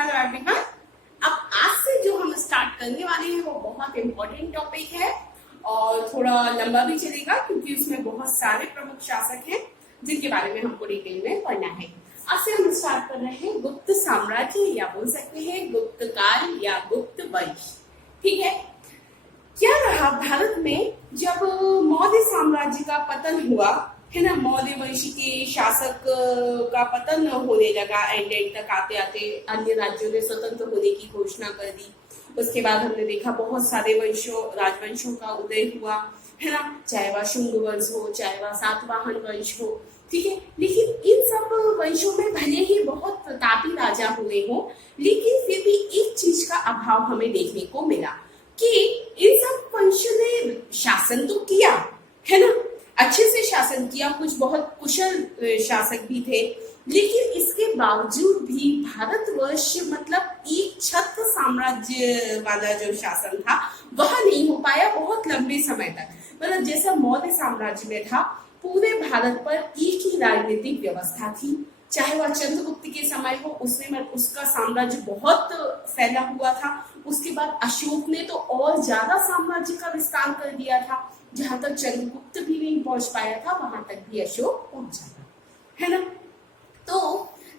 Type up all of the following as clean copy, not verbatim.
Hello everyone. अब आज से जो हम स्टार्ट करने वाले हैं वो बहुत इम्पोर्टेंट टॉपिक है और थोड़ा लंबा भी चलेगा क्योंकि उसमें बहुत सारे प्रमुख शासक हैं जिनके बारे में हमको डिटेल में पढ़ना है। आज से हम स्टार्ट कर रहे हैं गुप्त साम्राज्य या बोल सकते हैं गुप्त काल या गुप्त वंश। ठीक है, क्या रहा भारत में जब मौर्य साम्राज्य का पतन हुआ है ना, मौर्य वंश के शासक का पतन होने लगा। एंड तक आते आते अन्य राज्यों ने स्वतंत्र होने की घोषणा कर दी। उसके बाद हमने देखा बहुत सारे राजवंशों का उदय हुआ है ना, चाहे वह शुंग वंश हो, चाहे वह सातवाहन वंश हो। ठीक है, लेकिन इन सब वंशों में भले ही बहुत प्रतापी राजा हुए हों, लेकिन फिर भी एक चीज का अभाव हमें देखने को मिला कि इन सब वंश ने शासन तो किया है ना, अच्छे से शासन किया, कुछ बहुत कुशल शासक भी थे, लेकिन इसके बावजूद भी भारतवर्ष मतलब एक छत्र साम्राज्य वाला जो शासन था वह नहीं हो पाया बहुत लंबे समय तक। मतलब जैसा मौर्य साम्राज्य में था, पूरे भारत पर एक ही राजनीतिक व्यवस्था थी। चाहे वह चंद्रगुप्त के समय हो, उसका साम्राज्य बहुत फैला हुआ था। उसके बाद अशोक ने तो और ज्यादा साम्राज्य का विस्तार कर दिया था, जहां तक चंद्रगुप्त भी नहीं पहुंच पाया था वहां तक भी अशोक पहुंचा था, है ना। तो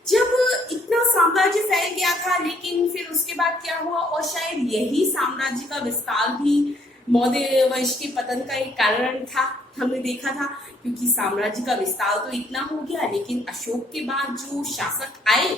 जब इतना साम्राज्य फैल गया था, लेकिन फिर उसके बाद क्या हुआ, और शायद यही साम्राज्य का विस्तार भी मौर्य वंश के पतन का एक कारण था। हमने देखा था क्योंकि साम्राज्य का विस्तार तो इतना हो गया, लेकिन अशोक के बाद जो शासक आए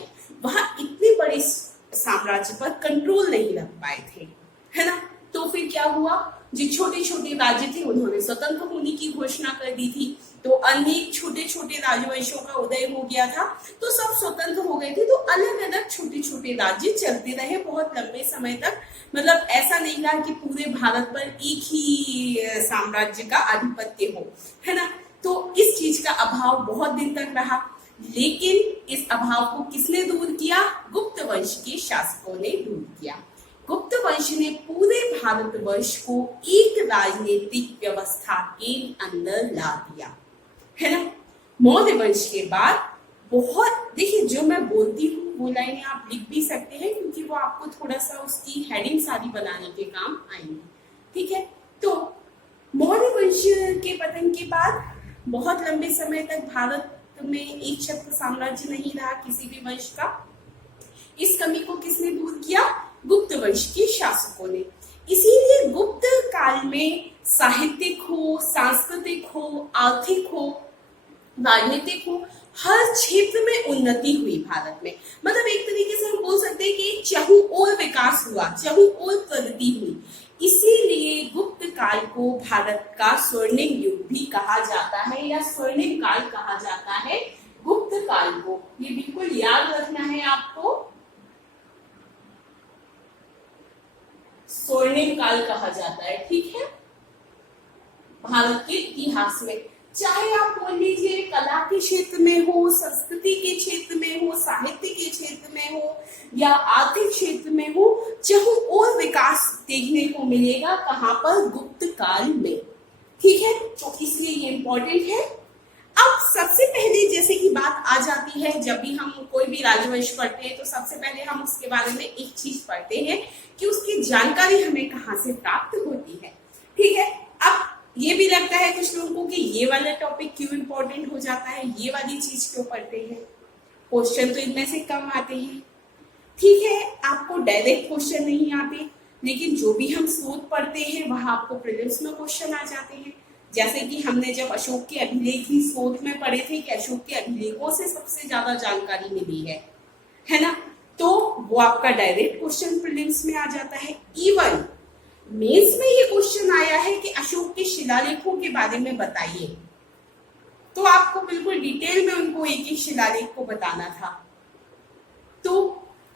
वह इतने बड़े साम्राज्य पर कंट्रोल नहीं रख पाए थे, है ना। तो फिर क्या हुआ, जो छोटे छोटे राज्य थे उन्होंने स्वतंत्र होने की घोषणा कर दी थी। तो अनेक छोटे छोटे राजवंशों का उदय हो गया था, तो सब स्वतंत्र हो गए थे। तो अलग अलग छोटे छोटे राज्य चलते रहे बहुत लंबे समय तक। मतलब ऐसा नहीं रहा कि पूरे भारत पर एक ही साम्राज्य का आधिपत्य हो, है ना। तो इस चीज का अभाव बहुत दिन तक रहा, लेकिन इस अभाव को किसने दूर किया? गुप्त वंश के शासकों ने दूर किया। गुप्त वंश ने पूरे भारतवर्ष को एक राजनीतिक व्यवस्था के अंदर ला दिया, है ना। मौर्य वंश के बाद बहुत, देखिए जो मैं बोलती हूँ वो लाइनें आप लिख भी सकते हैं क्योंकि वो आपको थोड़ा सा उसकी हेडिंग सारी बनाने के काम आएंगे। ठीक है, तो मौर्य वंश के पतन के बाद बहुत लंबे समय तक भारत में एक छत्र साम्राज्य नहीं रहा किसी भी वंश का। इस कमी को किसने दूर किया? गुप्त वंश के शासकों ने। इसीलिए गुप्त काल में साहित्यिक हो, सांस्कृतिक हो, आर्थिक हो, राजनीतिक हो, हर क्षेत्र में उन्नति हुई भारत में। मतलब एक तरीके से हम बोल सकते हैं कि चहुओर विकास हुआ, चहुओर प्रगति हुई। इसीलिए गुप्त काल को भारत का स्वर्णिम युग भी कहा जाता है या स्वर्णिम काल कहा जाता है गुप्त काल को। ये बिल्कुल याद रखना है आपको, स्वर्णिम काल कहा जाता है। ठीक है, भारत के इतिहास में चाहे आप बोल लीजिए कला के क्षेत्र में हो, संस्कृति के क्षेत्र में हो, साहित्य के क्षेत्र में हो या आर्थिक क्षेत्र में हो, चाहे और विकास देखने को मिलेगा कहां पर? गुप्त काल में। ठीक है, तो इसलिए ये इंपॉर्टेंट है। अब सबसे पहले जैसे कि बात आ जाती है, जब भी हम कोई भी राजवंश पढ़ते हैं तो सबसे पहले हम उसके बारे में एक चीज पढ़ते हैं कि उसकी जानकारी हमें कहाँ से प्राप्त होती है। ठीक है, अब ये भी लगता है कुछ लोगों को कि ये वाला टॉपिक क्यों इम्पोर्टेंट हो जाता है, ये वाली चीज क्यों पढ़ते हैं, क्वेश्चन तो इनमें से कम आते हैं। ठीक है, आपको डायरेक्ट क्वेश्चन नहीं आते, लेकिन जो भी हम स्रोत पढ़ते हैं वहां आपको प्रीलिम्स में क्वेश्चन आ जाते हैं। जैसे कि हमने जब अशोक के अभिलेख ही स्रोत में पढ़े थे कि अशोक के अभिलेखों से सबसे ज्यादा जानकारी मिली है ना, तो वो आपका डायरेक्ट क्वेश्चन प्रीलिम्स में आ जाता है। इवन मेंस में ये क्वेश्चन आया है कि अशोक के शिलालेखों के बारे में बताइए, तो आपको बिल्कुल डिटेल में उनको एक एक शिलालेख को बताना था। तो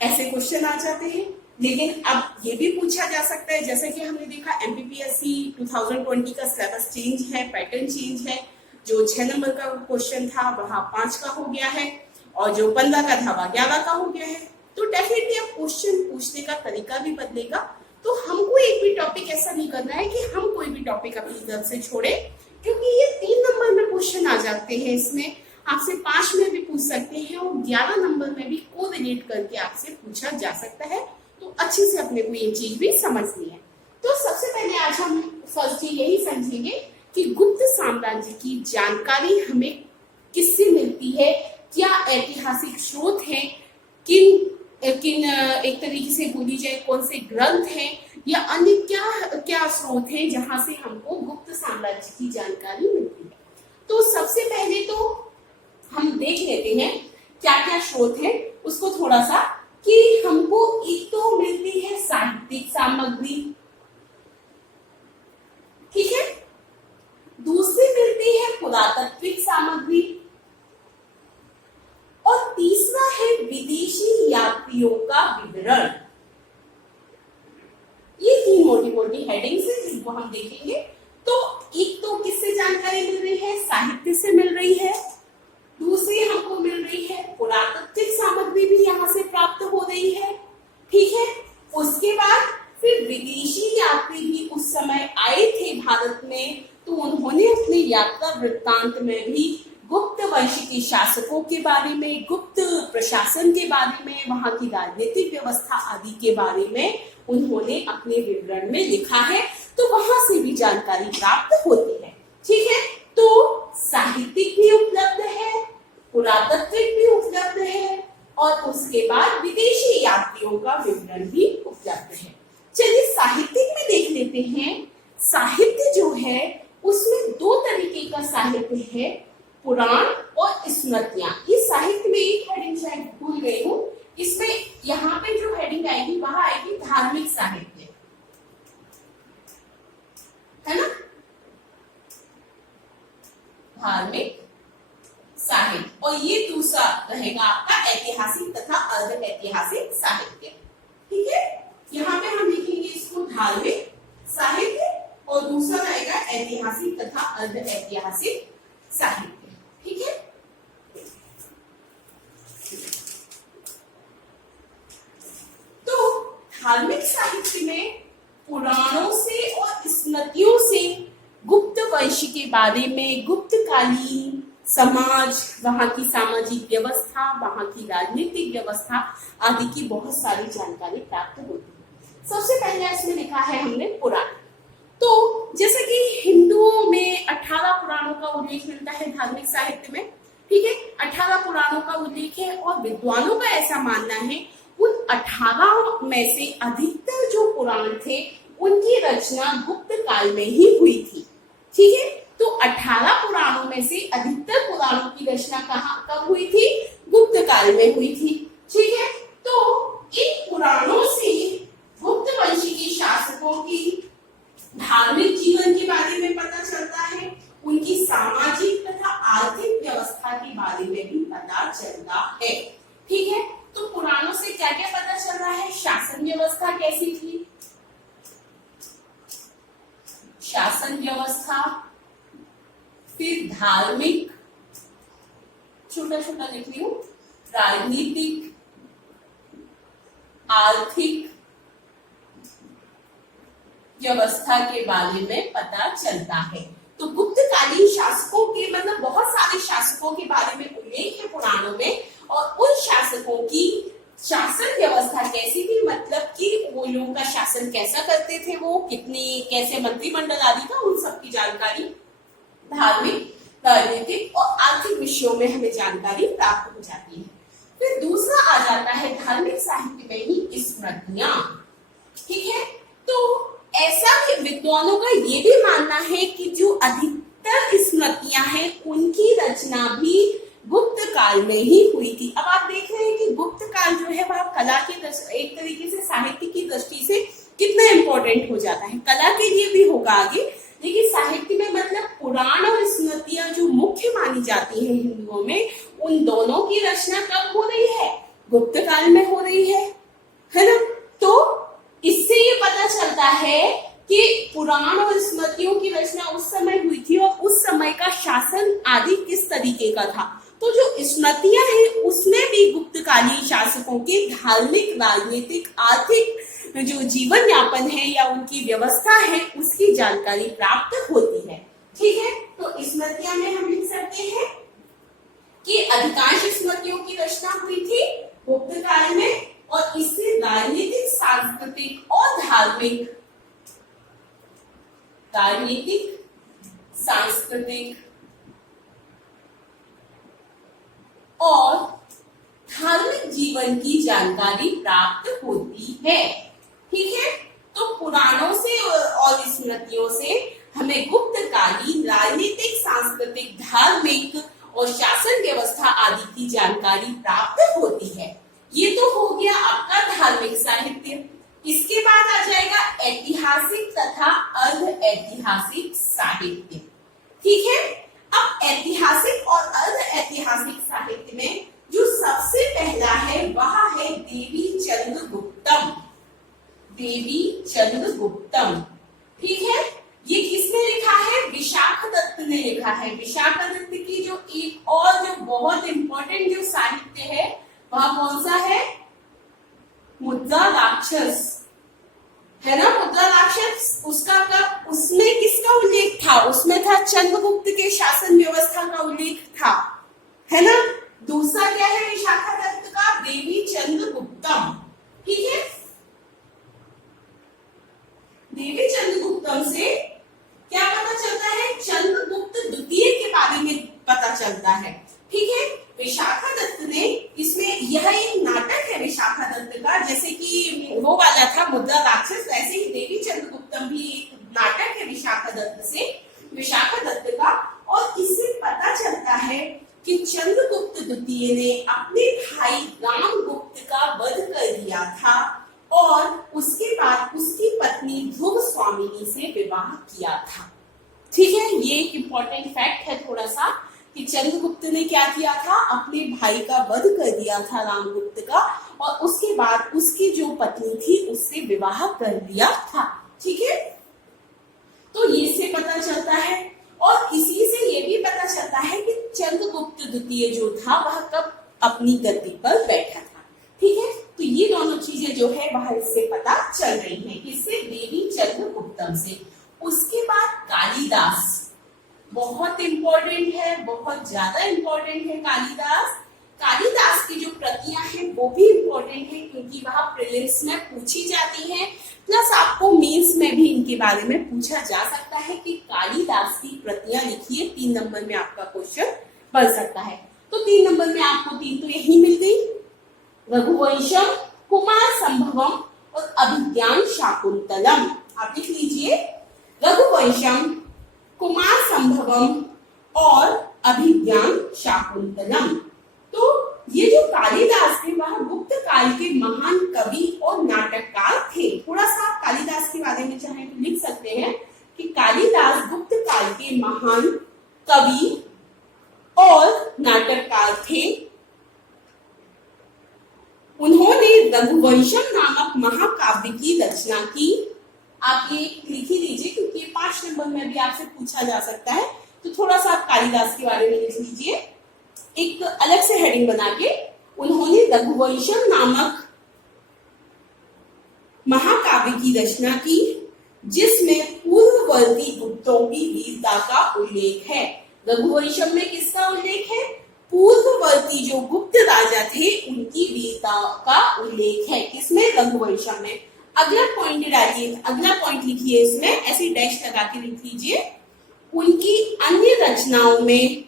ऐसे क्वेश्चन आ जाते हैं। लेकिन अब ये भी पूछा जा सकता है, जैसे कि हमने देखा एमपीपीएससी 2020 का सिलेबस चेंज है, पैटर्न चेंज है। जो 6 नंबर का क्वेश्चन था वहां 5 का हो गया है, और जो 15 का था वह 11 का हो गया है। तो डेफिनेटली अब क्वेश्चन पूछने का तरीका भी बदलेगा। तो हमको एक भी टॉपिक ऐसा नहीं करना है कि हम कोई भी टॉपिक अपनी तरफ से छोड़े, क्योंकि ये 3 नंबर में क्वेश्चन आ जाते हैं। इसमें आपसे 5 में भी पूछ सकते हैं और 11 नंबर में भी कोई रिलेट करके आपसे पूछा जा सकता है, तो अच्छे से अपने को ये चीज भी समझनी है। तो सबसे पहले आज हम फर्स्ट चीज यही समझेंगे कि गुप्त साम्राज्य की जानकारी हमें किससे मिलती है, क्या ऐतिहासिक स्रोत हैं, किन एक तरीके से बोली जाए कौन से ग्रंथ हैं या अन्य क्या क्या स्रोत हैं जहां से हमको गुप्त साम्राज्य की जानकारी मिलती है। तो सबसे पहले तो हम देख लेते हैं क्या क्या स्रोत है उसको थोड़ा सा, कि हमको एक तो मिलती है साहित्यिक सामग्री, ठीक है, दूसरी मिलती है पुरातात्विक सामग्री, और तीसरा है विदेशी यात्रियों का विवरण। ये तीन मोटी मोटी हेडिंग्स है जिनको हम देखेंगे। तो एक तो किससे जानकारी मिल रही है, साहित्य से मिल रही है, दूसरी हमको मिल रही है पुरातात्विक सामग्री भी यहाँ से प्राप्त हो रही है, ठीक है। उसके बाद फिर विदेशी यात्री भी उस समय आए थे भारत में, तो उन्होंने अपने यात्रा वृत्तांत में भी गुप्त वंश के शासकों के बारे में, गुप्त प्रशासन के बारे में, वहां की राजनीतिक व्यवस्था आदि के बारे में उन्होंने अपने विवरण में लिखा है, तो वहां से भी जानकारी प्राप्त होती है, ठीक है। तो साहित्यिक भी उपलब्ध है, पुरातात्विक भी उपलब्ध है, और उसके बाद विदेशी यात्रियों का विवरण भी उपलब्ध है। चलिए साहित्यिक में देख लेते हैं। साहित्य जो है उसमें दो तरीके का साहित्य है, पुराण और स्मृतियां। इस साहित्य में एक हेडिंग शायद भूल गई हूँ, इसमें यहाँ पे जो हेडिंग आएगी वहां आएगी धार्मिक साहित्य, है ना, धार्मिक साहित्य। और ये दूसरा रहेगा आपका ऐतिहासिक तथा अर्ध ऐतिहासिक साहित्य, ठीक है। यहाँ पे हम लिखेंगे इसको धार्मिक साहित्य और दूसरा रहेगा ऐतिहासिक तथा अर्ध ऐतिहासिक साहित्य, ठीक है। तो धार्मिक साहित्य में पुराणों से और स्मृतियों से गुप्त वंश के बारे में, गुप्तकालीन समाज, वहां की सामाजिक व्यवस्था, वहां की राजनीतिक व्यवस्था आदि की बहुत सारी जानकारी प्राप्त होती है। सबसे पहले इसमें लिखा है हमने पुराण। तो जैसे कि हिंदुओं में 18 पुराणों का उल्लेख मिलता है धार्मिक साहित्य में, ठीक है, 18 पुराणों का उल्लेख है, और विद्वानों का ऐसा मानना है उन 18 में से अधिकतर जो पुराण थे उनकी रचना गुप्त काल में ही हुई थी, ठीक है। तो 18 पुराणों में से अधिकतर पुराणों की रचना कब हुई थी, गुप्त काल में हुई थी, ठीक है। तो इन पुराणों से गुप्त वंश के शासकों की धार्मिक जीवन के बारे में पता चलता है, उनकी सामाजिक तथा आर्थिक व्यवस्था के बारे में भी पता चलता है, ठीक है। तो पुराणों से क्या क्या पता चल रहा है, शासन व्यवस्था कैसी थी, शासन व्यवस्था, फिर धार्मिक, छोटा छोटा लिख रही हूं, राजनीतिक, आर्थिक व्यवस्था के बारे में पता चलता है। तो गुप्तकालीन शासकों के मतलब बहुत सारे शासकों के बारे में उल्लेख है पुराणों में, और उन शासकों की शासन व्यवस्था कैसी थी, मतलब कि वो लोगों का शासन कैसा करते थे, वो कितनी कैसे मंत्रिमंडल आदि था, उन सब की जानकारी धार्मिक, राजनीतिक और आर्थिक विषयों में हमें जानकारी प्राप्त हो जाती है। फिर दूसरा आ जाता है धार्मिक साहित्य में ही स्मृतियां, ठीक है। तो ऐसा कि विद्वानों का ये भी मानना है कि जो अधिकतर स्मृतियां हैं उनकी रचना भी गुप्त काल में ही हुई थी। अब आप देख रहे हैं कि गुप्त काल जो है वह कला की एक तरीके से साहित्य की दृष्टि से कितना इंपॉर्टेंट हो जाता है, कला के लिए भी होगा आगे, लेकिन साहित्य में मतलब पुराण और स्मृतियां जो मुख्य मानी जाती हैं हिंदुओं में, उन दोनों की रचना कब हो रही है, गुप्त काल में हो रही है ना। तो इससे ये पता चलता है कि पुराण और स्मृतियों की रचना उस समय हुई थी और उस समय का शासन आदि किस तरीके का था। तो जो स्मृतियां हैं उसमें भी गुप्तकालीन शासकों के धार्मिक, राजनीतिक, आर्थिक जो जीवन यापन है या उनकी व्यवस्था है उसकी जानकारी प्राप्त होती है, ठीक है। तो स्मृतियां में हम लिख सकते हैं कि अधिकांश स्मृतियों की रचना हुई थी गुप्त काल धार्मिक, राजनीतिक, सांस्कृतिक और धार्मिक जीवन की जानकारी प्राप्त होती है। ठीक है, तो पुराणों से और स्मृतियों से हमें गुप्तकालीन राजनीतिक, सांस्कृतिक, धार्मिक और शासन व्यवस्था आदि की जानकारी प्राप्त होती है। ये तो हो गया आपका धार्मिक साहित्य। इसके बाद आ जाएगा ऐतिहासिक तथा अर्ध ऐतिहासिक साहित्य। ठीक है, अब ऐतिहासिक और अर्ध ऐतिहासिक साहित्य में जो सबसे पहला है वह है देवी चंद्रगुप्तम। देवी चंद्रगुप्तम, ठीक है, ये किसने लिखा है? विशाखदत्त ने लिखा है। विशाखदत्त की जो एक और जो बहुत इंपॉर्टेंट जो साहित्य है वह कौन सा है? मुद्रा राक्षस, है ना? मुद्रा राक्षस, उसमें किसका उल्लेख था? उसमें था चंद्रगुप्त के शासन व्यवस्था का उल्लेख था, है ना? दूसरा क्या है विशाखदत्त का? देवी चंद्रगुप्तम। ठीक है, देवी चंद्रगुप्तम से क्या पता चलता है? चंद्रगुप्त द्वितीय के बारे में पता चलता है। ठीक है, विशाखदत्त ने इसमें, यह एक नाटक है विशाखदत्त का, जैसे कि वो वाला था मुद्रा राक्षस, वैसे ही देवी चंद्रगुप्तम भी एक नाटक है विशाखदत्त का। और इससे पता चलता है कि चंद्रगुप्त द्वितीय ने अपने भाई रामगुप्त का वध कर दिया था और उसके बाद उसकी पत्नी ध्रुव स्वामिनी से विवाह किया था। ठीक है, ये एक इम्पोर्टेंट फैक्ट है थोड़ा सा, कि चंद्रगुप्त ने क्या किया था? अपने भाई का वध कर दिया था रामगुप्त का, और उसके बाद उसकी जो पत्नी थी उससे विवाह कर लिया था। ठीक है, तो ये से पता चलता है। और इसी से ये भी पता चलता है कि चंद्रगुप्त द्वितीय जो था वह कब अपनी गद्दी पर बैठा था। ठीक है, तो ये दोनों चीजें जो है वह इससे पता चल रही हैं, किससे? देवी चंद्रगुप्तम से। उसके बाद कालिदास, बहुत इंपॉर्टेंट है, बहुत ज्यादा इंपॉर्टेंट है कालिदास। कालिदास की जो प्रतियां हैं वो भी इंपॉर्टेंट है, क्योंकि वह प्रीलिम्स में पूछी जाती हैं, प्लस आपको मेंस में भी इनके बारे में पूछा जा सकता है कि कालिदास की प्रतियां लिखिए। 3 नंबर में आपका क्वेश्चन बन सकता है। तो 3 नंबर में आपको 3 तो यही मिल गई, रघुवंशम, कुमार संभवम और अभिज्ञान शाकुंतलम। आप लिख लीजिए, रघुवंशम, कुमार संभवम और अभिज्ञान शाकुंतलम। तो ये जो कालिदास थे वह गुप्त काल के महान कवि और नाटककार थे। थोड़ा सा कालिदास के बारे में चाहे तो लिख सकते हैं कि कालिदास गुप्त काल के महान कवि और नाटककार थे। उन्होंने रघुवंशम नामक महाकाव्य की रचना की। आप ये लिख ही लीजिए, क्योंकि 5 नंबर में भी आपसे पूछा जा सकता है। तो थोड़ा सा आप कालिदास के बारे में लिख लीजिए, एक अलग से हेडिंग बना के। उन्होंने रघुवंशम नामक महाकाव्य की रचना की, जिसमें पूर्ववर्ती गुप्तों की वीरता का उल्लेख है। रघुवंशम में किसका उल्लेख है? पूर्ववर्ती जो गुप्त राजा थे उनकी वीरता का उल्लेख है। किसमें? रघुवंशम में। अगला पॉइंट डालिए, अगला पॉइंट लिखिए, इसमें ऐसी डैश लगा के लिख लीजिए। उनकी अन्य रचनाओं में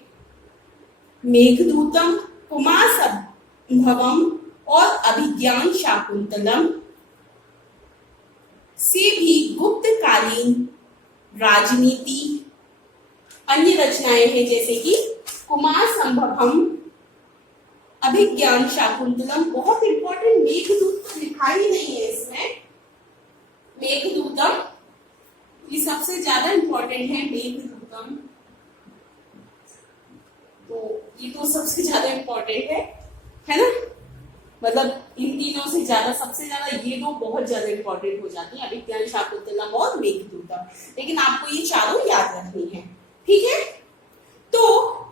मेघदूतम, कुमार संभवम और अभिज्ञान शाकुंतलम से भी गुप्तकालीन राजनीति अन्य रचनाएं हैं, जैसे कि कुमार संभवम, अभिज्ञान शाकुंतलम। बहुत इंपॉर्टेंट, मेघदूत तो लिखा ही नहीं है इसमें। मेघदूतम ये सबसे ज्यादा इंपॉर्टेंट है, मेघदूतम, तो ये तो सबसे ज्यादा इंपॉर्टेंट है ना? मतलब इन तीनों से ज्यादा, सबसे ज्यादा ये दो बहुत ज्यादा इंपॉर्टेंट हो जाती है, अभिज्ञान शाकुंतलम और मेघदूतम। लेकिन आपको ये चारों याद रखनी है। ठीक है, तो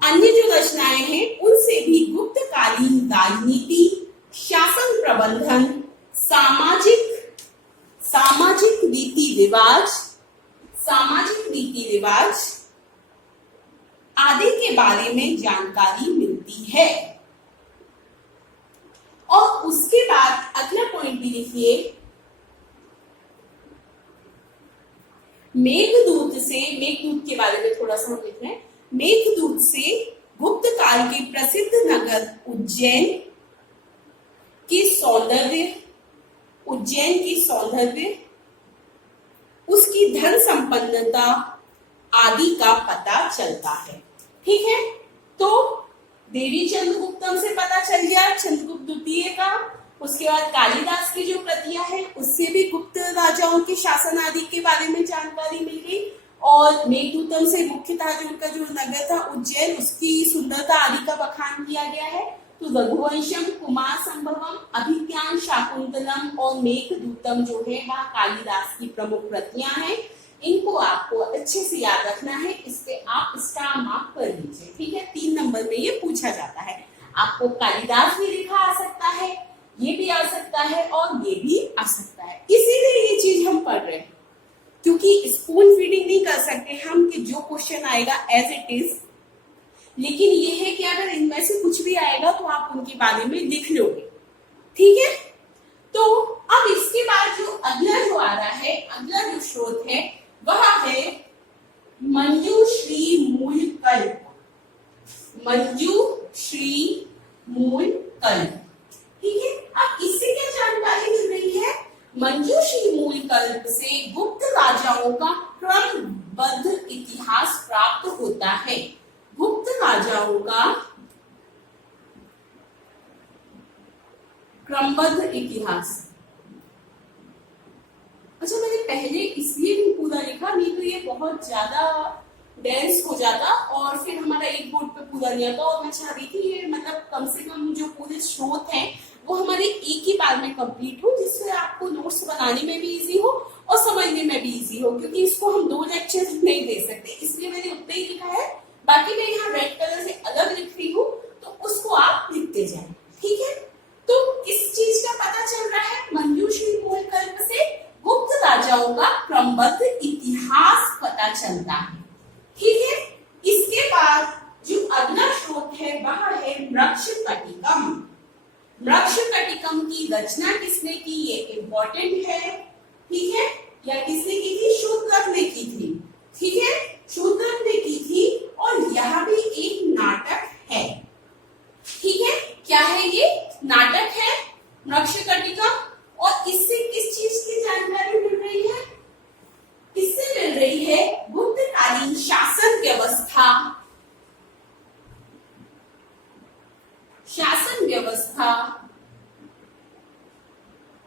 अन्य जो रचनाएं हैं उनसे भी गुप्तकालीन राजनीति, शासन प्रबंधन, सामाजिक रीति रिवाज आदि के बारे में जानकारी मिलती है। और उसके बाद अगला पॉइंट भी लिखिए, मेघदूत के बारे में थोड़ा सा हम लिख रहे हैं। मेघदूत से गुप्त काल के प्रसिद्ध नगर उज्जैन की सौंदर्य, उसकी धन संपन्नता आदि का पता चलता है। ठीक है, तो देवी चंद्रगुप्तम से पता चल गया, चंद्रगुप्त द्वितीय का। उसके बाद कालिदास की जो कृतियां हैं उससे भी गुप्त राजाओं के शासन आदि के बारे में जानकारी मिल गई। और मेघदूतम से मुख्यतः जो उनका जो नगर था उज्जैन, उसकी सुंदरता आदि का बखान किया गया है। तो रघुवंशम, कुमार संभवम, अभिज्ञान शाकुंतलम और मेघदूतम जो है वह कालिदास की प्रमुख कृतियां हैं। इनको आपको अच्छे से याद रखना है, इस पे आप स्टार मार्क कर लीजिए। ठीक है, 3 नंबर में ये पूछा जाता है। आपको कालिदास भी लिखा आ सकता है, ये भी आ सकता है और ये भी आ सकता है, इसीलिए ये चीज हम पढ़ रहे हैं, क्योंकि स्पून फीडिंग नहीं कर सकते हम कि जो क्वेश्चन आएगा एज इट इज। लेकिन ये है कि अगर इनमें से कुछ भी आएगा तो आप उनके बारे में लिख लोगे। ठीक है, तो अब इसके बाद जो अगला जो आ रहा है, अगला जो स्रोत है वह है मंजूश्री मूलकल्प। मंजूश्री मूलकल्प। ठीक है, अब इससे क्या जानकारी मिल रही है? मंजूश्री मूलकल्प से गुप्त राजाओं का क्रमबद्ध इतिहास प्राप्त होता है। गुप्त राजाओं का क्रमबद्ध इतिहास। अच्छा, मैंने पहले इसलिए भी पूरा लिखा, नहीं तो ये बहुत ज्यादा डेंस हो जाता और फिर हमारा एक बोर्ड पे पूरा नहीं आता। और मैं चाह रही थी ये मतलब कम से कम जो पूरे स्रोत हैं वो हमारे एक ही बार में कंप्लीट हो, जिससे आपको नोट्स बनाने में भी इजी हो और समझने में भी इजी हो, क्योंकि इसको हम 2 लेक्चर नहीं दे सकते, इसलिए मैंने उतना ही लिखा है। बाकी मैं यहाँ रेड कलर से अलग लिख रही हूँ, तो उसको आप लिखते जाए। ठीक है, तो किस चीज का पता चल रहा है? मंजूश्री मूलकल्प से गुप्त राजाओं का क्रमबद्ध इतिहास पता चलता है। ठीक है, इसके बाद जो अगला स्रोत है वह है मृक्षकटिकम। मृक्षकटिकम की रचना किसने की? ये इम्पोर्टेंट है। ठीक है, या किसने की थी? शूद्रक ने की थी। ठीक है, शूद्रक ने की थी और यह भी एक नाटक है। ठीक है, क्या है ये? नाटक है मृक्षकटिकम। और इससे किस चीज की जानकारी मिल रही है? इससे मिल रही है गुप्तकालीन शासन व्यवस्था,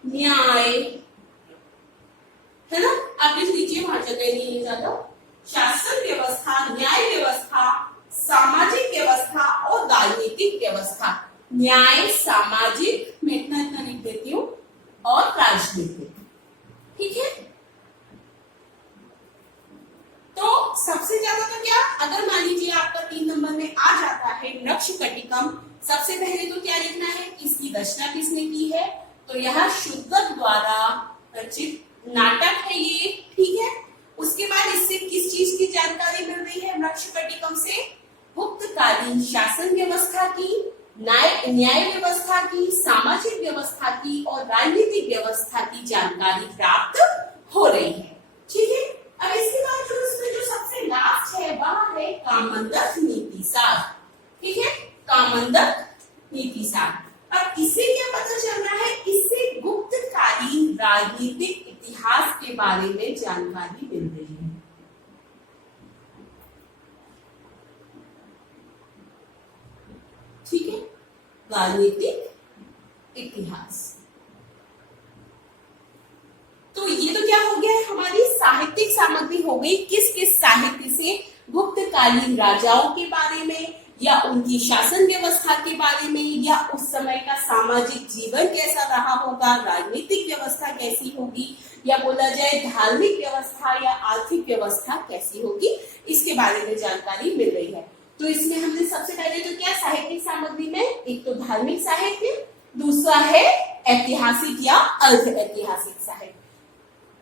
न्याय, है ना? आप लिख लीजिए, वहां जगह नहीं है ज्यादा। शासन व्यवस्था, न्याय व्यवस्था, सामाजिक व्यवस्था और राजनीतिक व्यवस्था। न्याय, सामाजिक, मैं इतना लिख देती हूँ, और राजनीतिक। ठीक है, तो सबसे ज्यादा तो क्या, अगर मान लीजिए आपका 3 नंबर में आ जाता है मृक्षकटिकम, सबसे पहले तो क्या लिखना है? इसकी रचना किसने की है? तो यह शूद्रक द्वारा रचित नाटक है ये। ठीक है, उसके बाद इससे किस चीज की जानकारी मिल रही है? मृक्षकटिकम से गुप्तकालीन शासन व्यवस्था की, न्याय व्यवस्था की, सामाजिक व्यवस्था की और राजनीतिक व्यवस्था की जानकारी प्राप्त हो रही है। ठीक है, अब इसके बाद जो इसमें जो सबसे लास्ट है वह है कामंदक नीतिशास्त्र। ठीक है, कामंदक नीतिशास्त्र। अब इससे क्या पता चल रहा है? इससे गुप्तकालीन राजनीतिक इतिहास के बारे में जानकारी मिल रही है। ठीक है, राजनीतिक इतिहास। तो ये तो क्या हो गया है? हमारी साहित्यिक सामग्री हो गई। किस किस साहित्य से? गुप्तकालीन राजाओं के बारे में, या उनकी शासन व्यवस्था के बारे में, या उस समय का सामाजिक जीवन कैसा रहा होगा, राजनीतिक व्यवस्था कैसी होगी, या बोला जाए धार्मिक व्यवस्था या आर्थिक व्यवस्था कैसी होगी, इसके बारे में जानकारी मिल रही है। तो इसमें हमने सबसे पहले तो क्या साहित्यिक सामग्री में, एक तो धार्मिक साहित्य, दूसरा है ऐतिहासिक या अर्ध ऐतिहासिक साहित्य।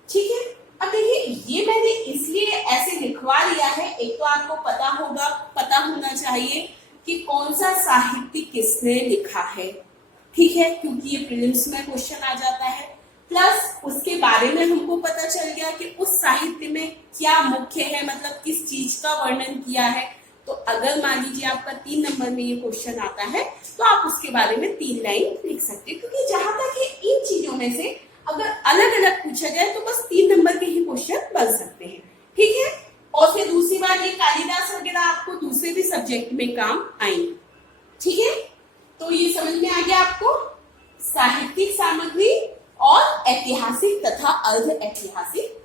ठीक है, अब देखिए ये मैंने इसलिए ऐसे लिखवा लिया है, एक तो आपको पता होना चाहिए कि कौन सा साहित्य किसने लिखा है। ठीक है, क्योंकि ये प्रीलिम्स में क्वेश्चन आ जाता है। प्लस उसके बारे में हमको पता चल गया कि उस साहित्य में क्या मुख्य है, मतलब किस चीज का वर्णन किया है। तो अगर मान लीजिए आपका 3 नंबर में ये क्वेश्चन आता है तो आप उसके बारे में 3 लाइन लिख सकते हैं, क्योंकि जहां तक है इन चीजों में से अगर अलग अलग पूछा जाए तो बस 3 नंबर के ही क्वेश्चन बन सकते हैं, ठीक है। और फिर दूसरी बात, ये कालिदास वगैरह आपको दूसरे भी सब्जेक्ट में काम आएंगे, ठीक है। तो ये समझ में आ गया आपको साहित्यिक सामग्री और ऐतिहासिक तथा अर्ध ऐतिहासिक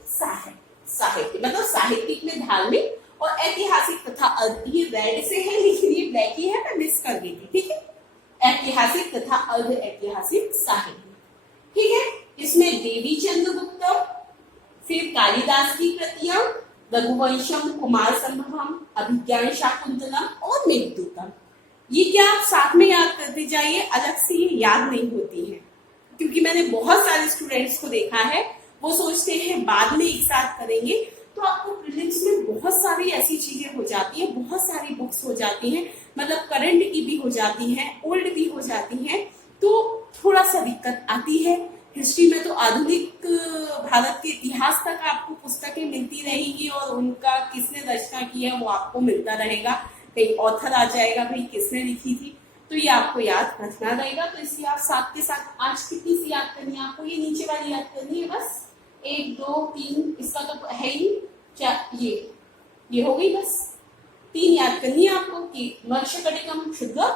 साहित्य, मतलब साहित्यिक में धार्मिक और ऐतिहासिक तथा अर्ध, ये रेड से है लेकिन ये ब्लैक ही है, मैं मिस कर गई थी, ठीक है। ऐतिहासिक तथा अर्ध ऐतिहासिक साहित्य, ठीक है। इसमें देवी चंद्रगुप्त, फिर कालिदास की कृतियां, रघुवंशम, कुमार संभवम, अभिज्ञान शाकुंतलम और मेघदूतम, ये क्या आप साथ में याद करते जाइए, अलग से ये याद नहीं होती है, क्योंकि मैंने बहुत सारे स्टूडेंट्स को देखा है वो सोचते हैं बाद में एक साथ करेंगे, तो आपको प्रीलिम्स में बहुत सारी ऐसी चीजें हो जाती है, बहुत सारी बुक्स हो जाती हैं, मतलब करंट की भी हो जाती हैं, ओल्ड भी हो जाती हैं, तो थोड़ा सा दिक्कत आती है। हिस्ट्री में तो आधुनिक भारत के इतिहास तक आपको पुस्तकें मिलती रहेंगी और उनका किसने रचना की है वो आपको मिलता रहेगा, कहीं ऑथर आ जाएगा भाई किसने लिखी थी, तो ये आपको याद रखना रहेगा। तो इसलिए आप साथ के साथ आज कितनी सी याद करनी है आपको, ये नीचे वाली याद करनी है बस, 1 2 3, इसका तो है ही ये हो गई, बस 3 याद करनी है आपको कि मर्क्षकटिकम क्षुद्र,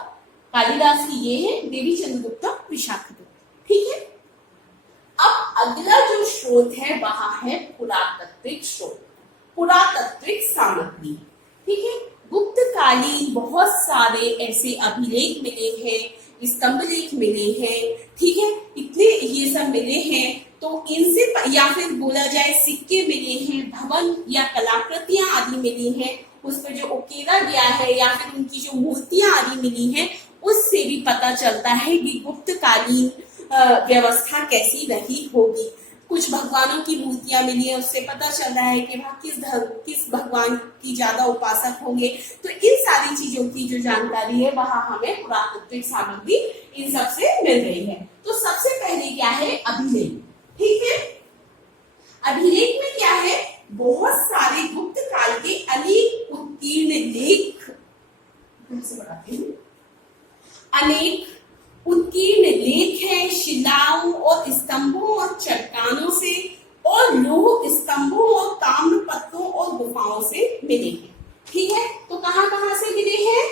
कालिदास की ये है, देवी चंद्रगुप्त विशाखदत्त, ठीक है। अब अगला जो स्रोत है वहां है पुरातात्विक स्रोत, पुरातात्विक सामग्री, ठीक है। गुप्तकालीन बहुत सारे ऐसे अभिलेख मिले हैं, स्तंभ लेख मिले हैं, ठीक है, इतने ये सब मिले हैं, तो इनसे या फिर बोला जाए सिक्के मिले हैं, भवन या कलाकृतियां आदि मिली हैं, उस पर जो उकेरा गया है या फिर उनकी जो मूर्तियां आदि मिली हैं, उससे भी पता चलता है कि गुप्तकालीन व्यवस्था कैसी रही होगी। कुछ भगवानों की मूर्तियां मिली है, उससे पता चल रहा है कि वह किस भगवान की ज्यादा उपासक होंगे। तो इन सारी चीजों की जो जानकारी है वह हमें पुरातात्विक सामग्री इन सब से मिल रही है। तो सबसे पहले क्या है, अभिलेख, ठीक है। अभिलेख में क्या है, बहुत सारे गुप्त काल के अनेक उत्कीर्ण लेख, अनेक उत्कीर्ण लेख है, शिलाओं और स्तंभों और चट्टानों से और लौह स्तंभों और ताम्र पत्रों और गुफाओं से मिले हैं, ठीक है। तो कहां कहां से मिले हैं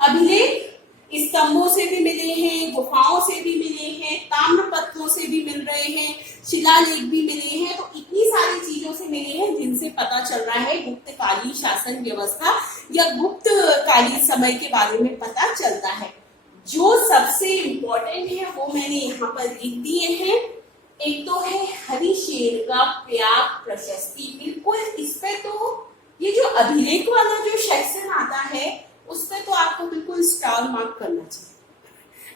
अभिलेख, स्तंभों से भी मिले हैं, गुफाओं से भी मिले हैं, ताम्र पत्रों से भी मिल रहे हैं, शिलालेख भी मिले हैं। तो इतनी सारी चीजों से मिले हैं जिनसे पता चल रहा है गुप्तकालीन शासन व्यवस्था या गुप्तकालीन समय के बारे में पता चलता है। जो सबसे इम्पोर्टेंट है वो मैंने यहाँ पर लिख दिए हैं। एक तो है हरिशेन का प्रयाग प्रशस्ति, बिल्कुल इस पे तो ये जो अभिलेख वाला जो सेक्शन आता है उस पे तो आपको बिल्कुल स्टार मार्क करना चाहिए।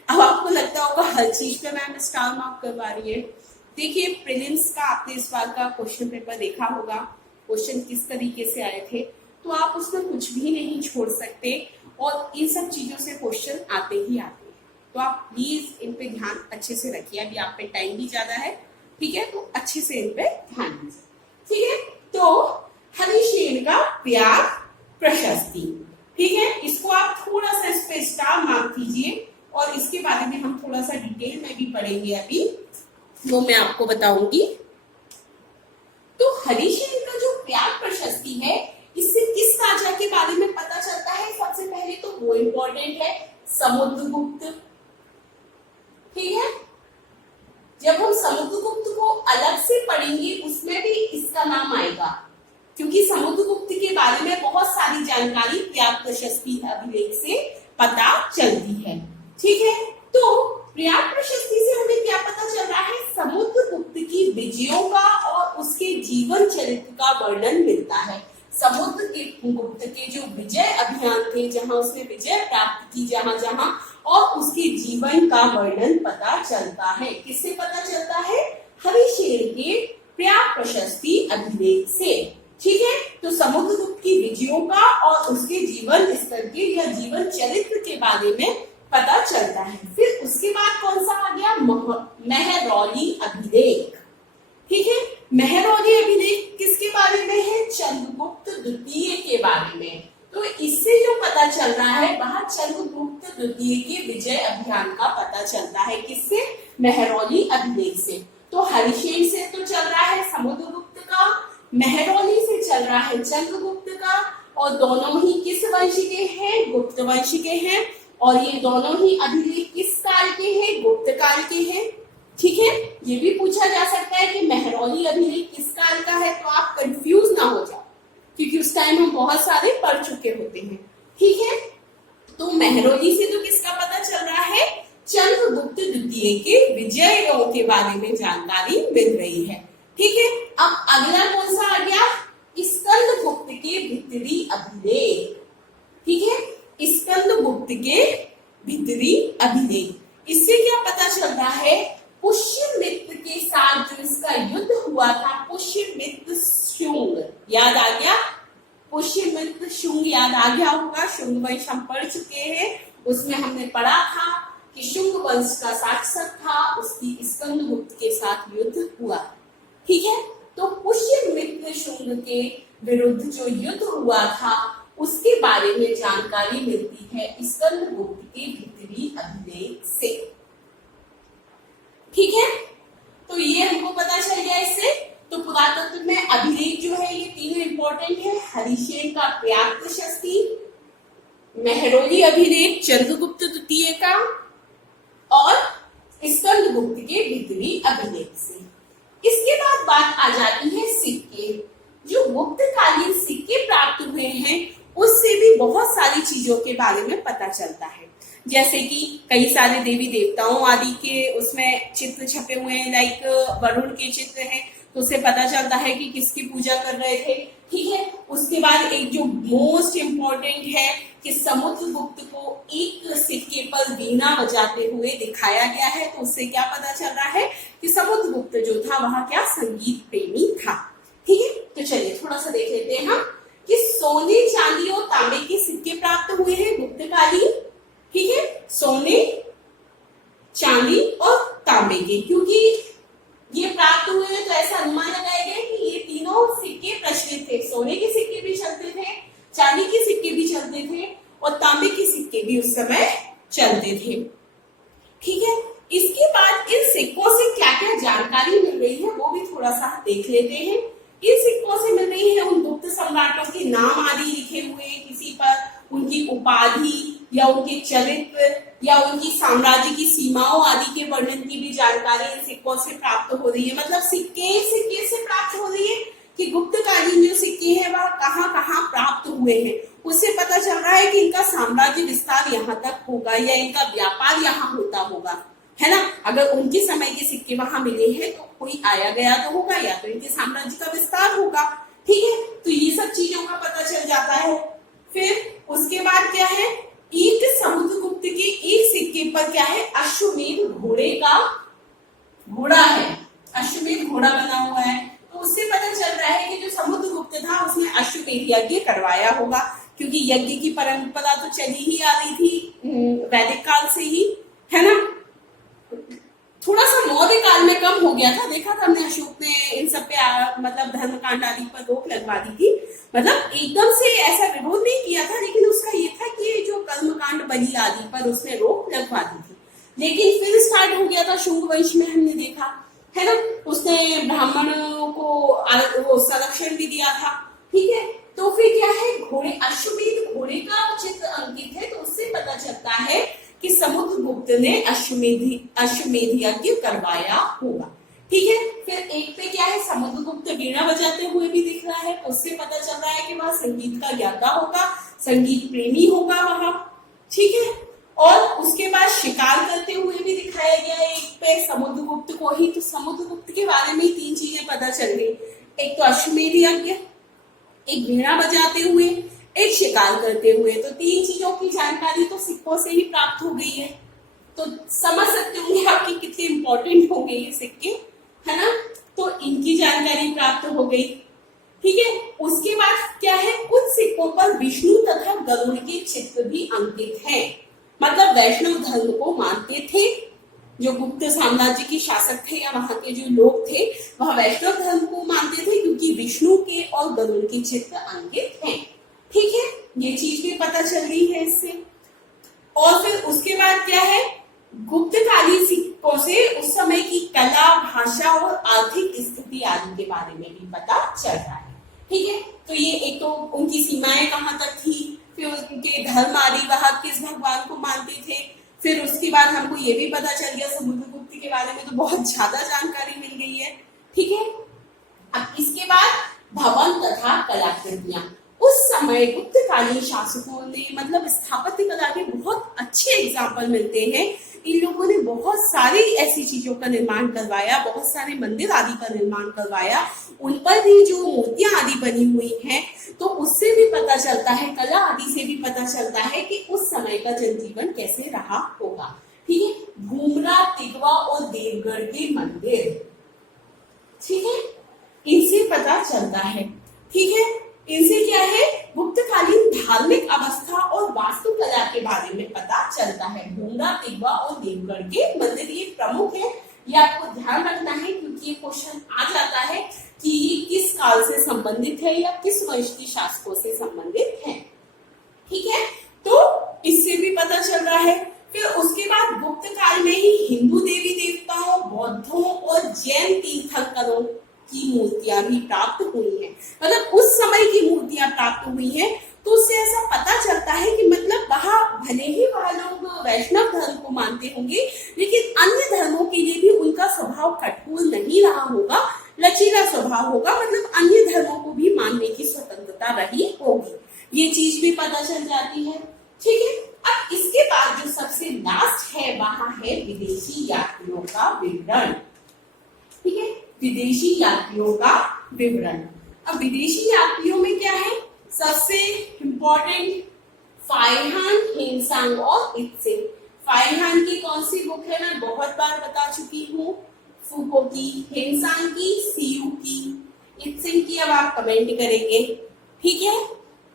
अब आपको लगता होगा हर चीज पे मैम स्टार मार्क करवा रही है। देखिए प्रीलिम्स का आपने इस बार का क्वेश्चन पेपर देखा होगा, क्वेश्चन किस तरीके से आए थे, तो आप उसमें कुछ भी नहीं छोड़ सकते और इन सब चीजों से क्वेश्चन आते ही आते हैं। तो आप प्लीज इन पे ध्यान अच्छे से रखिए, अभी आप पे टाइम भी ज्यादा है, ठीक है, तो अच्छे से इन पे ध्यान दीजिए, ठीक है। तो हरिशेन का प्रयाग प्रशस्ति, ठीक है, इसको आप थोड़ा सा इस पे स्टार मार्क कीजिए और इसके बारे में हम थोड़ा सा डिटेल में भी पढ़ेंगे, अभी वो मैं आपको बताऊंगी। तो हरिशेन का जो प्रयाग प्रशस्ति है, इससे किस राजा के बारे में पता चलता है, सबसे पहले तो वो इम्पोर्टेंट है समुद्रगुप्त, ठीक है। जब हम समुद्रगुप्त को अलग से पढ़ेंगे उसमें भी इसका नाम आएगा, क्योंकि समुद्रगुप्त के बारे में बहुत सारी जानकारी प्रयाग प्रशस्ति अभिलेख से पता चलती है, ठीक है। तो प्रयाग प्रशस्ति से हमें क्या पता चल रहा है, समुद्रगुप्त की विजयों का और उसके जीवन चरित्र का वर्णन मिलता है। समुद्रगुप्त के जो विजय अभियान थे, जहां उसने विजय प्राप्त की जहां जहां, और उसके जीवन का वर्णन पता चलता है। किससे पता चलता है, हरिशेन के प्रयाग प्रशस्ति अभिलेख से, ठीक है। तो समुद्रगुप्त की विजयों का और उसके जीवन स्तर के या जीवन चरित्र के बारे में पता चलता है। फिर उसके बाद कौन सा आ गया, महरौली अभिलेख, तृतीय के विजय अभियान का पता चलता है। किससे? मेहरौली अभिलेख से। तो हरिशेन से तो चल रहा है समुद्रगुप्त का, मेहरौली से चल रहा है चंद्रगुप्त का, और दोनों ही किस वंश के हैं? गुप्त वंश के हैं। और ये दोनों ही अभिलेख किस काल के हैं? गुप्त काल के हैं। ठीक है, ये भी पूछा जा सकता है कि मेहरौली अभिलेख किस काल का है, तो आप कंफ्यूज ना हो जाओ, क्योंकि उस टाइम हम बहुत सारे पढ़ चुके होते हैं। ठीक है, तो मेहरौली से तो किसका पता चल रहा है? चंद्रगुप्त द्वितीय के विजयों के बारे में जानकारी मिल रही है। ठीक है, अब अगला कौन सा आ गया? स्कंदगुप्त के भीतरी अभिलेख। ठीक है, स्कंदगुप्त के भीतरी अभिलेख, इससे क्या पता चल रहा है? पुष्यमित्र के साथ जो इसका युद्ध हुआ था, पुष्यमित्र शुंग, याद आ गया? पुष्यमित्र शुंग याद आ गया होगा। शुंग वंश हम पढ़ चुके हैं, उसमें हमने पढ़ा था कि शुंग वंश का शासक था, उसकी स्कंदगुप्त के साथ युद्ध हुआ। ठीक है, तो पुष्यमित्र शुंग के विरुद्ध जो युद्ध हुआ था उसके बारे में जानकारी मिलती है स्कंदगुप्त के भीतरी अभिलेख से। ठीक है, तो ये हमको पता चल गया इससे। तो पुरातत्व में अभिलेख जो है ये तीनों इंपॉर्टेंट है। हरिशेन का प्रयाग प्रशस्ति, मेहरौली अभिलेख चंद्रगुप्त द्वितीय का, और स्कंदगुप्त के भीतरी अभिलेख से। इसके बाद बात आ जाती है सिक्के। जो गुप्तकालीन सिक्के प्राप्त हुए हैं उससे भी बहुत सारी चीजों के बारे में पता चलता है। जैसे कि कई सारे देवी देवताओं आदि के उसमें चित्र छपे हुए हैं, लाइक वरुण के चित्र हैं, तो उससे पता चलता है कि किसकी पूजा कर रहे थे। ठीक है, उसके बाद एक जो मोस्ट इम्पोर्टेंट है कि समुद्रगुप्त को एक सिक्के पर वीणा बजाते हुए दिखाया गया है, तो उससे क्या पता चल रहा है कि समुद्रगुप्त जो था वह क्या संगीत प्रेमी था। ठीक है, तो चलिए थोड़ा सा देख लेते हैं हम कि सोने, चांदी और तांबे के सिक्के प्राप्त हुए हैं गुप्तकालीन। ठीक है, सोने, चांदी और तांबे के, क्योंकि ये प्राप्त हुए हैं तो ऐसा अनुमान लगाया गया कि ये तीनों सिक्के प्रचलित थे। सोने के सिक्के भी चलते थे, चांदी के सिक्के भी चलते थे, और तांबे के सिक्के भी उस समय चलते थे। ठीक है, इसके बाद इन सिक्कों से क्या क्या जानकारी मिल रही है वो भी थोड़ा सा देख लेते हैं। इन सिक्कों से मिल रही है उन गुप्त सम्राटों के नाम आदि लिखे हुए, किसी पर उनकी उपाधि या उनके चरित्र या उनकी साम्राज्य की सीमाओं आदि के वर्णन की भी जानकारी इन सिक्कों से प्राप्त हो रही है। मतलब सिक्के से प्राप्त हो रही है कि गुप्तकालीन जो सिक्के हैं वह कहाँ कहाँ प्राप्त हुए हैं। उससे पता चल रहा है कि इनका साम्राज्य विस्तार यहाँ तक होगा या इनका व्यापार यहाँ होता होगा, है ना। अगर उनके समय के सिक्के वहां मिले हैं तो कोई आया गया तो होगा, या तो इनके साम्राज्य का विस्तार होगा। ठीक है, तो ये सब चीजों का पता चल जाता है। फिर उसके बाद क्या है, एक समुद्रगुप्त के एक सिक्के पर क्या है, अश्वमेध घोड़े का घोड़ा है, अश्वमेध घोड़ा बना हुआ है। तो उससे पता चल रहा है कि जो समुद्रगुप्त था उसने अश्वमेध यज्ञ करवाया होगा, क्योंकि यज्ञ की परंपरा तो चली ही आ रही थी वैदिक काल से ही, है ना। थोड़ा सा मौर्य काल में कम हो गया था, देखा था हमने अशोक ने इन सब पे मतलब धर्मकांड आदि पर रोक लगवा दी थी। मतलब एकदम से ऐसा विरोध नहीं किया था, लेकिन उसका ये था कि जो कर्मकांड बलि आदि पर उसने रोक लगवा दी थी। लेकिन फिर स्टार्ट हो गया था शुंग वंश में, हमने देखा है ना, उसने ब्राह्मणों को संरक्षण भी दिया था। ठीक है, तो फिर क्या है, घोड़े, अश्वमेध घोड़े का चित्र अंकित है, तो उससे पता चलता है कि समुद्रगुप्त ने अश्वमेध यज्ञ करवाया होगा। ठीक है, फिर एक पे क्या है, समुद्रगुप्त वीणा बजाते हुए भी दिख रहा है, तो उससे पता चल रहा है कि वह संगीत का ज्ञाता होगा, संगीत प्रेमी होगा वह। ठीक है, और उसके बाद शिकार करते हुए भी दिखाया गया है एक पे समुद्रगुप्त को ही। तो समुद्रगुप्त के बारे में ही तीन चीजें पता चल गई, एक तो अश्वमेध यज्ञ, एक वीणा बजाते हुए, एक शिकार करते हुए। तो तीन चीजों की जानकारी तो सिक्कों से ही प्राप्त हो गई है। तो समझ सकते होंगे आप कि कितने इंपॉर्टेंट हो गए ये सिक्के, है ना। तो इनकी जानकारी प्राप्त हो गई। ठीक है, उसके बाद क्या है, कुछ सिक्कों पर विष्णु तथा गरुड़ के चित्र भी अंकित हैं। मतलब वैष्णव धर्म को मानते थे जो गुप्त साम्राज्य के शासक थे या वहां के जो लोग थे, वह वैष्णव धर्म को मानते थे, क्योंकि विष्णु के और गरुड़ के चित्र अंकित हैं। ठीक है, ये चीज भी पता चल रही है इससे। और फिर उसके बाद क्या है, गुप्तकालीन सिक्कों से उस समय की कला, भाषा और आर्थिक स्थिति आदि के बारे में भी पता चल रहा है। ठीक है, तो ये एक तो उनकी सीमाएं कहाँ तक थी, फिर उनके धर्म आदि, वह किस भगवान को मानते थे, फिर उसके बाद हमको ये भी पता चल गया समुद्रगुप्त के बारे में तो बहुत ज्यादा जानकारी मिल गई है। ठीक है, अब इसके बाद भवन तथा कलाकृतियां। उस समय गुप्तकालीन शासकों ने मतलब स्थापत्य कला के बहुत अच्छे एग्जाम्पल मिलते हैं। इन लोगों ने बहुत सारी ऐसी चीजों का निर्माण करवाया, बहुत सारे मंदिर आदि का निर्माण करवाया, उन पर भी जो मूर्तियां आदि बनी हुई हैं, तो उससे भी पता चलता है, कला आदि से भी पता चलता है कि उस समय का जनजीवन कैसे रहा होगा। ठीक है, भूमरा, तिगवा और देवगढ़ के मंदिर, ठीक है, इनसे पता चलता है। ठीक है, इनसे क्या है, गुप्तकालीन धार्मिक अवस्था और वास्तुकला के बारे में पता चलता है। भूमरा, तिगवा और देवगढ़ के मंदिर ये प्रमुख है, ये आपको ध्यान रखना है क्योंकि ये क्वेश्चन आ जाता है कि ये किस काल से संबंधित है या किस वंश के शासकों से संबंधित है। ठीक है, तो इससे भी पता चल रहा है। फिर उसके बाद गुप्त काल में ही हिंदू देवी देवताओं, बौद्धों और जैन तीर्थंकरों की मूर्तियां भी प्राप्त हुई हैं। मतलब उस समय की मूर्तियां प्राप्त हुई हैं, तो उससे ऐसा पता चलता है कि मतलब वहां भले ही वह लोग वैष्णव धर्म को मानते होंगे, लेकिन अन्य धर्मों के लिए भी उनका स्वभाव कठोर नहीं रहा होगा, लचीला स्वभाव होगा, मतलब अन्य धर्मों को भी मानने की स्वतंत्रता रही होगी, ये चीज भी पता चल जाती है। ठीक है, अब इसके बाद जो सबसे लास्ट है वहां है विदेशी यात्रियों का विवरण। ठीक है, विदेशी यात्रियों का विवरण। अब विदेशी यात्रियों में क्या है, सबसे इंपॉर्टेंट फाइहान, हेनसांग और इत्सिंग। फाइहान की कौन सी बुक है, मैं बहुत बार बता चुकी हूँ, फूको की, हेनसांग की सीयू की, इत्सिंग की अब आप कमेंट करेंगे। ठीक है,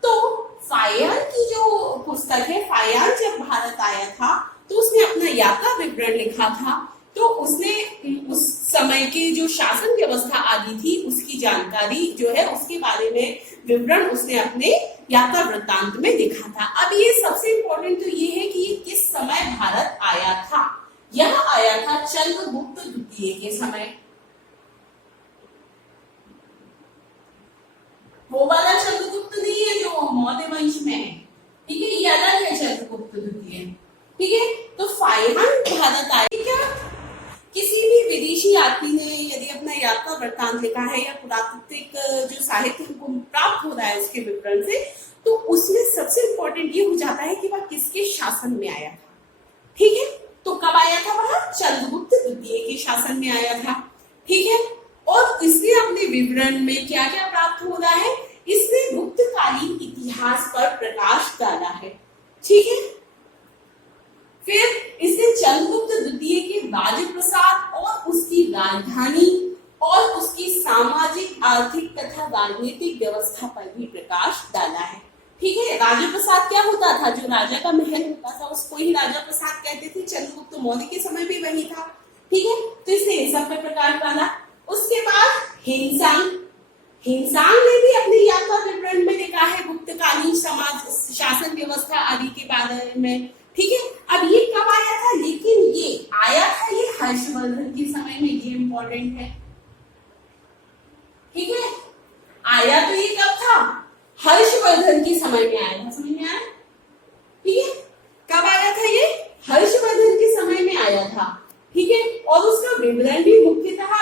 तो फाइहान की जो पुस्तक है, फाइहान जब भारत आया था तो उसने अपना यात्रा विवरण लिखा था, तो उसने उस समय के जो शासन व्यवस्था आदि थी उसकी जानकारी जो है उसके बारे में विवरण उसने अपने यात्रा वृत्तांत में लिखा था। अब ये सबसे इम्पोर्टेंट तो ये है कि ये किस समय भारत आया था। यह आया था चंद्रगुप्त द्वितीय के समय। वो वाला चंद्रगुप्त नहीं है जो मौर्य वंश में है, ठीक है, ये अलग है चंद्रगुप्त द्वितीय। ठीक है, तो फाइहान भारत आए। क्या किसी भी विदेशी यात्री ने यदि अपना यात्रा वृत्तांत लिखा है या पुरातात्विक जो साहित्य हमको प्राप्त हो रहा है उसके विवरण से, तो उसमें सबसे इम्पोर्टेंट ये हो जाता है कि वह किसके शासन में आया था। ठीक है, तो कब आया था, वह चंद्रगुप्त द्वितीय के शासन में आया था। ठीक है, और इसने अपने विवरण में क्या क्या प्राप्त हो रहा है, इसने गुप्तकालीन इतिहास पर प्रकाश डाला है। ठीक है, फिर इसने चंद्रगुप्त द्वितीय के राजप्रसाद और उसकी राजधानी और उसकी सामाजिक, आर्थिक तथा राजनीतिक व्यवस्था पर भी प्रकाश डाला है। ठीक है, राजप्रसाद क्या होता था, जो राजा का महल होता था उसको ही राजा प्रसाद कहते थे। चंद्रगुप्त मौर्य के समय भी वही था। ठीक है, तो इसने इन सब पर प्रकाश डाला। उसके बाद हेनसांग, हेनसांग ने भी अपने यात्रा विवरण में लिखा है गुप्तकालीन समाज, शासन व्यवस्था आदि के बारे में। ठीक है, अब ये कब आया था, लेकिन ये आया था ये हर्षवर्धन के समय में, ये इंपॉर्टेंट है। ठीक है, आया तो ये कब था, हर्षवर्धन के समय में आया था, समझ में आया। ठीक है, कब आया था ये, हर्षवर्धन के समय में आया था। ठीक है, और उसका विवरण भी मुख्यतः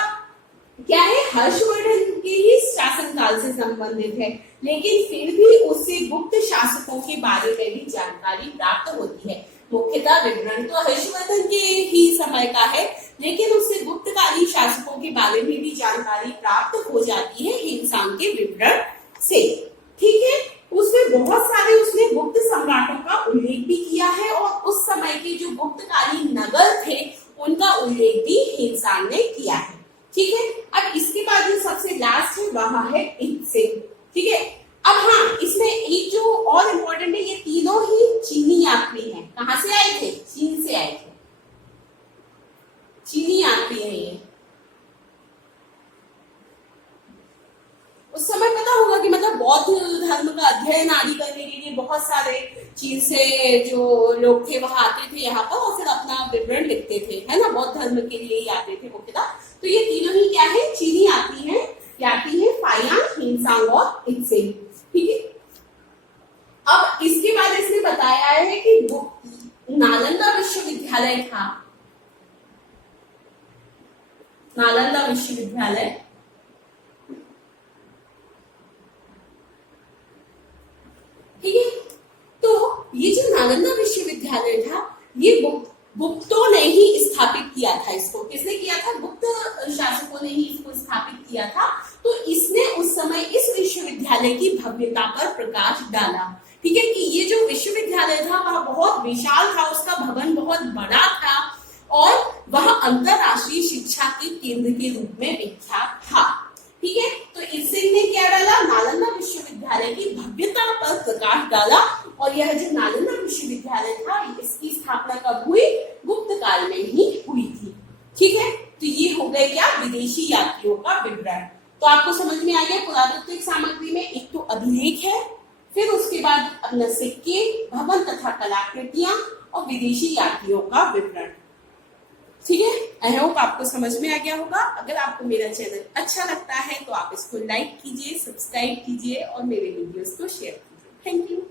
क्या है, हर्षवर्धन के ही शासनकाल से संबंधित है, लेकिन फिर भी उससे गुप्त शासकों के बारे में भी जानकारी प्राप्त होती है। मुख्यतः विवरण तो हर्षवर्धन के ही समय का है, लेकिन उससे गुप्तकालीन शासकों के बारे में भी जानकारी प्राप्त हो जाती है हेनसांग के विवरण से। ठीक है, उसमें बहुत सारे उसने गुप्त सम्राटों का उल्लेख भी किया है और उस समय के जो गुप्तकालीन नगर थे उनका उल्लेख भी हेनसांग ने किया है। ठीक है, अब इसके बाद जो सबसे लास्ट है वह है इत्सिंग। ठीक है, अब हाँ, इसमें एक जो और इम्पोर्टेंट है, ये तीनों ही चीनी यात्री हैं। कहां से आए थे, चीन से आए थे, चीनी यात्री है ये। उस समय पता होगा कि मतलब बौद्ध धर्म का अध्ययन आदि करने के लिए बहुत सारे चीन से जो लोग थे वहां आते थे यहाँ पर और फिर अपना विवरण लिखते थे, है ना, बौद्ध धर्म के लिए ही आते थे मुख्यतः। तो ये तीनों ही क्या है, चीनी आती है, फाइयान, हिनसांग और इत्सेंग। ठीक है, अब इसके बाद इसने बताया है कि नालंदा विश्वविद्यालय था, नालंदा विश्वविद्यालय, ठीक है। तो ये जो नालंदा विश्वविद्यालय था ये गुप्तों ने ही स्थापित किया था। इसको किसने किया था, गुप्त शासकों ने ही इसको स्थापित किया था। तो इसने उस समय इस विश्वविद्यालय की भव्यता पर प्रकाश डाला। ठीक है, कि ये जो विश्वविद्यालय था वह बहुत विशाल था, उसका भवन बहुत बड़ा था और वह अंतरराष्ट्रीय शिक्षा के केंद्र के रूप में विख्यात था। ठीक है, तो इससे ने क्या डाला, नालंदा विश्वविद्यालय की भव्यता पर प्रकाश डाला। और यह जो नालंदा विश्वविद्यालय था इसकी स्थापना कब हुई, गुप्त काल में ही हुई थी। ठीक है, तो ये हो गए क्या, विदेशी यात्रियों का विवरण। तो आपको समझ में आ गया, पुरातात्विक सामग्री में एक तो अभिलेख है, फिर उसके बाद अपना सिक्के, भवन तथा कलाकृतियां और विदेशी यात्रियों का विवरण। ठीक है, आई होप आपको समझ में आ गया होगा। अगर आपको मेरा चैनल अच्छा लगता है तो आप इसको लाइक कीजिए, सब्सक्राइब कीजिए और मेरे वीडियोस को शेयर कीजिए। Thank you.